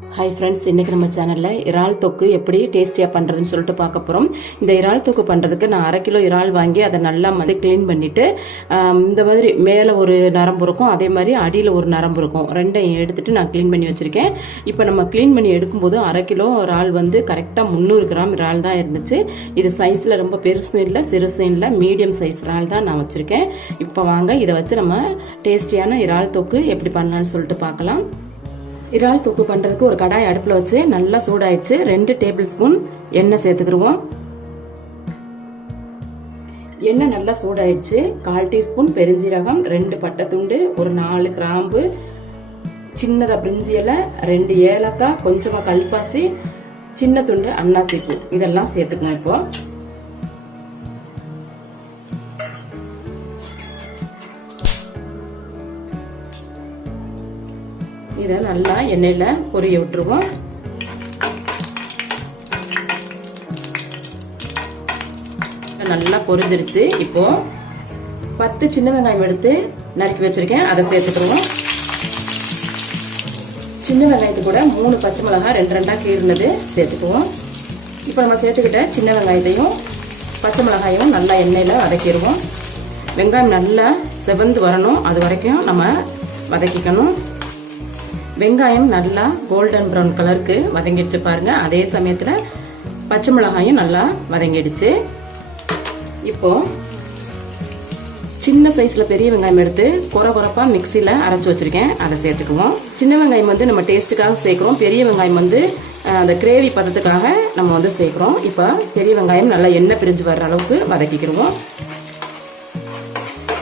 Hi friends இன்றைக்கி நம்ம சேனலில் இறால் தொக்கு எப்படி டேஸ்டியாக பண்ணுறதுன்னு சொல்லிட்டு பார்க்க போகிறோம் இந்த இறால் தொக்கு பண்ணுறதுக்கு நான் அரை கிலோ இறால் வாங்கி அதை நல்லா வந்து க்ளீன் பண்ணிவிட்டு இந்த மாதிரி மேலே ஒரு நரம்பு இருக்கும் அதே மாதிரி அடியில் ஒரு நரம்பு இருக்கும். ரெண்டையும் எடுத்துகிட்டு நான் க்ளீன் பண்ணி வச்சுருக்கேன். இப்போ நம்ம க்ளீன் பண்ணி எடுக்கும்போது அரை கிலோ இறால் வந்து கரெக்டாக முந்நூறு கிராம் இறால் தான் இருந்துச்சு. இது சைஸில் ரொம்ப பெருசும் இல்லை சிறுசும் இல்லை மீடியம் சைஸ் இறால் தான் நான் வச்சுருக்கேன். இப்போ வாங்க இதை வச்சு நம்ம டேஸ்டியான இறால் தொக்கு எப்படி பண்ணலான்னு சொல்லிட்டு பார்க்கலாம். இறால் தொக்கு பண்ணுறதுக்கு ஒரு கடாய் அடுப்பில் வச்சு நல்லா சூடாயிடுச்சு. ரெண்டு டேபிள் ஸ்பூன் எண்ணெய் சேர்த்துக்கிடுவோம். எண்ணெய் நல்லா சூடாயிடுச்சு. கால் டீஸ்பூன் பெருஞ்சீரகம் ரெண்டு பட்டை துண்டு ஒரு நாலு கிராம்பு சின்னதாக பிரிஞ்சி இலை ரெண்டு ஏலக்காய் கொஞ்சமாக கல்பாசி சின்ன துண்டு அன்னாசி பூ இதெல்லாம் சேர்த்துக்கணும் இப்போது இதை நல்லா எண்ணெயில் பொரிய விட்டுருவோம். நல்லா பொரிஞ்சிருச்சு. இப்போ பத்து சின்ன வெங்காயம் எடுத்து நறுக்கி வச்சிருக்கேன். அதை சேர்த்துக்குருவோம் சின்ன வெங்காயத்து கூட மூணு பச்சை மிளகாய் ரெண்டு ரெண்டாக கீறினது சேர்த்துக்குவோம். இப்போ நம்ம சேர்த்துக்கிட்ட சின்ன வெங்காயத்தையும் பச்சை மிளகாயும் நல்லா எண்ணெயில் வதக்கிடுவோம். வெங்காயம் நல்லா செவந்து வரணும். அது வரைக்கும் நம்ம வதக்கிக்கணும். வெங்காயம் நல்லா கோல்டன் ப்ரௌன் கலருக்கு வதங்கிடுச்சு பாருங்க. அதே சமயத்தில் பச்சை மிளகாயும் நல்லா வதங்கிடுச்சு. இப்போ சின்ன சைஸில் பெரிய வெங்காயம் எடுத்து குறை குறைப்பாக மிக்சியில் அரைச்சி வச்சுருக்கேன். அதை சேர்த்துக்குவோம். சின்ன வெங்காயம் வந்து நம்ம டேஸ்ட்டுக்காக சேர்க்குறோம். பெரிய வெங்காயம் வந்து அந்த கிரேவி பதத்துக்காக நம்ம வந்து சேர்க்குறோம். இப்போ பெரிய வெங்காயம் நல்லா எண்ணெய் பிரிஞ்சு வர்ற அளவுக்கு வதக்கிக்கிடுவோம்.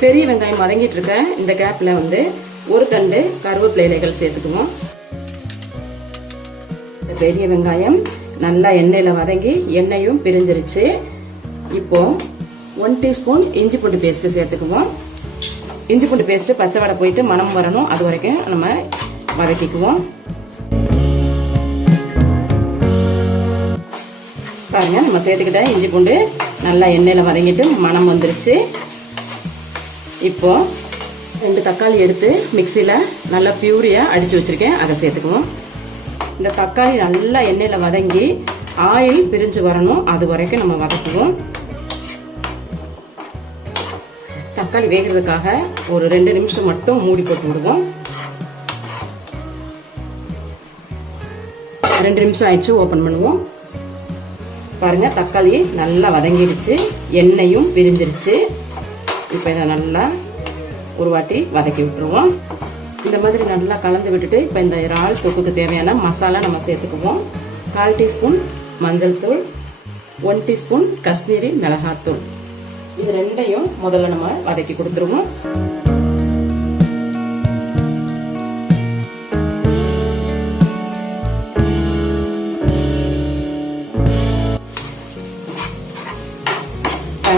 பெரிய வெங்காயம் வதங்கிட்டு இருக்க இந்த கேப்பில் வந்து ஒரு தண்டு கருவேப்பிலை இலைகள் சேர்த்துக்குவோம். பெரிய வெங்காயம் நல்லா எண்ணெயில் வதங்கி எண்ணெயும் பிரிஞ்சிருச்சு. இப்போ ஒன் டீஸ்பூன் இஞ்சி பூண்டு பேஸ்ட்டு சேர்த்துக்குவோம். இஞ்சி பூண்டு பேஸ்ட்டு பச்சை வடை போயிட்டு மனம் வரணும். அது வரைக்கும் நம்ம வதக்கிக்குவோம். பாருங்க நம்ம சேர்த்துக்கிட்ட இஞ்சி பூண்டு நல்லா எண்ணெயில் வதங்கிட்டு மனம் வந்துருச்சு. இப்போ ரெண்டு தக்காளி எடுத்து மிக்சியில் நல்லா பியூரியாக அடித்து வச்சுருக்கேன். அதை சேர்த்துக்குவோம். இந்த தக்காளி நல்லா எண்ணெயில் வதங்கி ஆயில் பிரிஞ்சு வரணும். அது வரைக்கும் நம்ம வதக்குவோம். தக்காளி வேகிறதுக்காக ஒரு ரெண்டு நிமிஷம் மட்டும் மூடி போட்டு விடுவோம். ரெண்டு நிமிஷம் ஆயிடுச்சு ஓப்பன் பண்ணுவோம். பாருங்க தக்காளி நல்லா வதங்கிடுச்சு. எண்ணெயும் பிரிஞ்சிருச்சு. இப்போ இதை நல்லா ஒரு வாட்டி வதக்கி விட்டுருவோம். இந்த மாதிரி நல்லா கலந்து விட்டுட்டு இப்போ இந்த இறால் தொக்குக்கு தேவையான மசாலா நம்ம சேர்த்துக்குவோம். கால் டீஸ்பூன் மஞ்சள் தூள் ஒன் டீஸ்பூன் காஷ்மீரி மிளகாத்தூள். இது ரெண்டையும் முதல்ல நம்ம வதக்கி கொடுத்துருவோம்.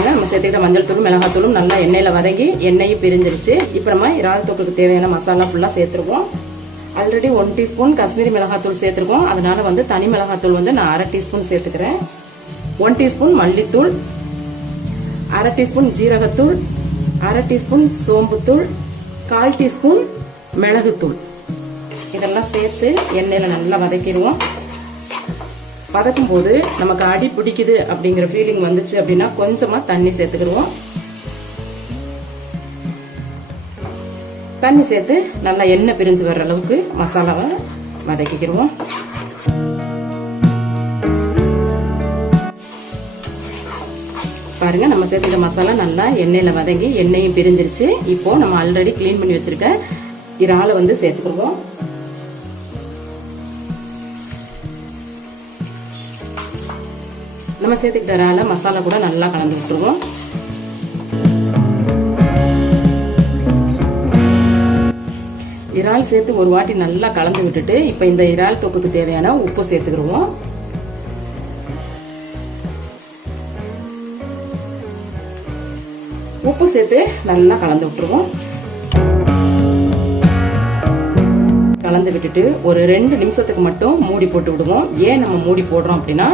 நம்ம சேர்த்துக்கிட்ட மஞ்சள் தூளும் மிளகாத்தூளும் நல்லா எண்ணெயில் வதங்கி எண்ணெயும் பிரிஞ்சிருச்சு. இப்போ நம்ம இறால் தொக்குக்கு தேவையான மசாலா ஃபுல்லாக சேர்த்துருவோம். ஆல்ரெடி ஒன் டீஸ்பூன் காஷ்மீரி மிளகாத்தூள் சேர்த்துருக்கோம். அதனால வந்து தனி மிளகாத்தூள் வந்து நான் அரை டீஸ்பூன் சேர்த்துக்கிறேன். ஒன் டீஸ்பூன் மல்லித்தூள் அரை டீஸ்பூன் ஜீரகத்தூள் அரை டீஸ்பூன் சோம்புத்தூள் கால் டீஸ்பூன் மிளகுத்தூள். இதெல்லாம் சேர்த்து எண்ணெயில் நல்லா வதக்கிடுவோம். வதக்கும் போது நமக்கு அடி பிடிக்குது அப்படிங்கிற ஃபீலிங் வந்துச்சு அப்படின்னா கொஞ்சமா தண்ணி சேர்த்துக்கிடுவோம். தண்ணி சேர்த்து நல்லா எண்ணெய் பிரிஞ்சு வர்ற அளவுக்கு மசாலாவை வதக்கிக்கிடுவோம். பாருங்க நம்ம சேர்த்துக்க மசாலா நல்லா எண்ணெயில் வதங்கி எண்ணெயும் பிரிஞ்சிருச்சு. இப்போ நம்ம ஆல்ரெடி கிளீன் பண்ணி வச்சிருக்க இறாலை வந்து சேர்த்துக்கிடுவோம். நம்ம சேர்த்துக்கிட்ட இறால மசாலா கூட நல்லா கலந்து விட்டுருவோம். இறால் சேர்த்து ஒரு வாட்டி நல்லா கலந்து விட்டுட்டு இப்போ இந்த இறால் தொக்குக்கு தேவையான உப்பு சேர்த்துக்கிடுவோம். உப்பு சேர்த்து நல்லா கலந்து விட்டுருவோம். கலந்து விட்டுட்டு ஒரு ரெண்டு நிமிஷத்துக்கு மட்டும் மூடி போட்டு விடுவோம். ஏன் நம்ம மூடி போடுறோம் அப்படின்னா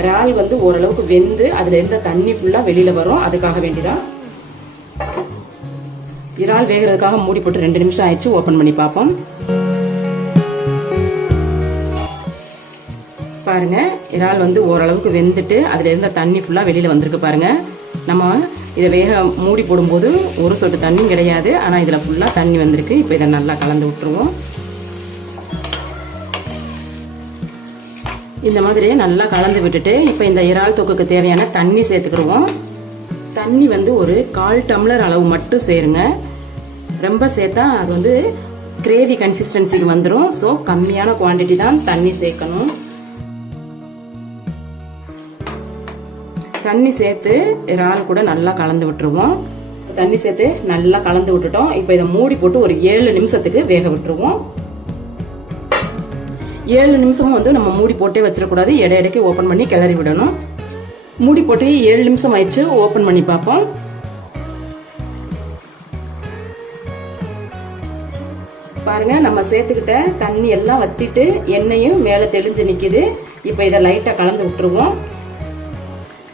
இறால் வந்து ஓரளவுக்கு வெந்து அதில் இருந்த தண்ணி ஃபுல்லாக வெளியில் வரும். அதுக்காக வேண்டிதான். இறால் வேகிறதுக்காக மூடி போட்டு ரெண்டு நிமிஷம் ஆயிடுச்சு. ஓப்பன் பண்ணி பார்ப்போம். பாருங்க இறால் வந்து ஓரளவுக்கு வெந்துட்டு அதில் இருந்த தண்ணி ஃபுல்லாக வெளியில் வந்திருக்கு பாருங்க. நம்ம இதை வேக மூடி போடும்போது ஒரு சொட்டு தண்ணியும் கிடையாது. ஆனால் இதில் ஃபுல்லாக தண்ணி வந்திருக்கு. இப்போ இதை நல்லா கலந்து விட்டுருவோம். இந்த மாதிரி நல்லா கலந்து விட்டுட்டு இப்போ இந்த இறால் தொக்குக்கு தேவையான தண்ணி சேர்த்துக்கிடுவோம் தண்ணி வந்து ஒரு கால் டம்ளர் அளவு மட்டும் சேருங்க. ரொம்ப சேர்த்தா அது வந்து கிரேவி கன்சிஸ்டன்சிக்கு வந்துடும் ஸோ கம்மியான குவான்டிட்டி தான் தண்ணி சேர்க்கணும். தண்ணி சேர்த்து இறால் கூட நல்லா கலந்து விட்டுருவோம். தண்ணி சேர்த்து நல்லா கலந்து விட்டுட்டோம். இப்போ இதை மூடி போட்டு ஒரு ஏழு நிமிஷத்துக்கு வேக விட்டுருவோம். ஏழு நிமிஷமும் வந்து நம்ம மூடி போட்டே வச்சிடக்கூடாது இடை இடைக்கு ஓப்பன் பண்ணி கிளறி விடணும். மூடி போட்டு ஏழு நிமிஷம் ஆயிடுச்சு. ஓப்பன் பண்ணி பார்ப்போம். பாருங்க நம்ம சேர்த்துக்கிட்ட தண்ணி எல்லாம் வத்திட்டு எண்ணெயும் மேலே தெளிஞ்சு நிற்கிது இப்போ இதை லைட்டாக கலந்து விட்டுருவோம்.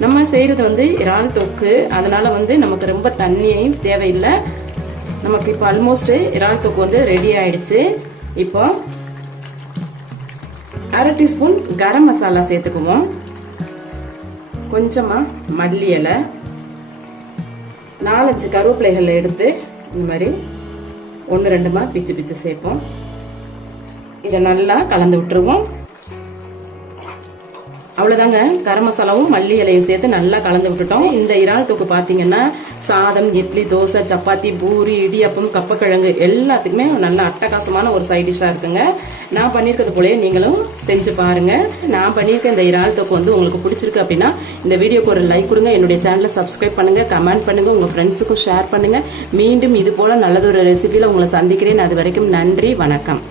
நம்ம செய்கிறது வந்து இறால் தொக்கு. அதனால் வந்து நமக்கு ரொம்ப தண்ணியும் தேவையில்லை. நமக்கு இப்போ ஆல்மோஸ்ட்டு இறால் தொக்கு வந்து ரெடி ஆயிடுச்சு. இப்போ அரை டீஸ்பூன் கரம் மசாலா சேர்த்துக்குவோம். கொஞ்சமாக மல்லி இலை. நாலஞ்சு கருவேப்பிலைகளை எடுத்து இந்த மாதிரி ஒன்று ரெண்டுமா பிச்சு பிச்சு சேர்ப்போம். இதை நல்லா கலந்து விட்டுருவோம். அவ்வளோதாங்க கரம் மசாலாவும் மல்லி இலையும் சேர்த்து நல்லா கலந்து விட்டுட்டோம். இந்த இறால் தொக்கு பார்த்தீங்கன்னா சாதம் இட்லி தோசை சப்பாத்தி பூரி இடியப்பம் கப்பக்கிழங்கு எல்லாத்துக்குமே நல்ல அட்டகாசமான ஒரு சைட் டிஷ்ஷாக இருக்குங்க. நான் பண்ணியிருக்கிறது போலயே நீங்களும் செஞ்சு பாருங்க. நான் பண்ணியிருக்க இந்த இறால் தொக்கு வந்து உங்களுக்கு பிடிச்சிருக்கு அப்படின்னா இந்த வீடியோக்கு ஒரு லைக் கொடுங்க. என்னுடைய சேனலை சப்ஸ்கிரைப் பண்ணுங்கள் கமெண்ட் பண்ணுங்கள் உங்கள் ஃப்ரெண்ட்ஸுக்கும் ஷேர் பண்ணுங்கள் மீண்டும் இது போல் நல்லதொரு ரெசிபியில் உங்களை சந்திக்கிறேன். அது வரைக்கும் நன்றி வணக்கம்.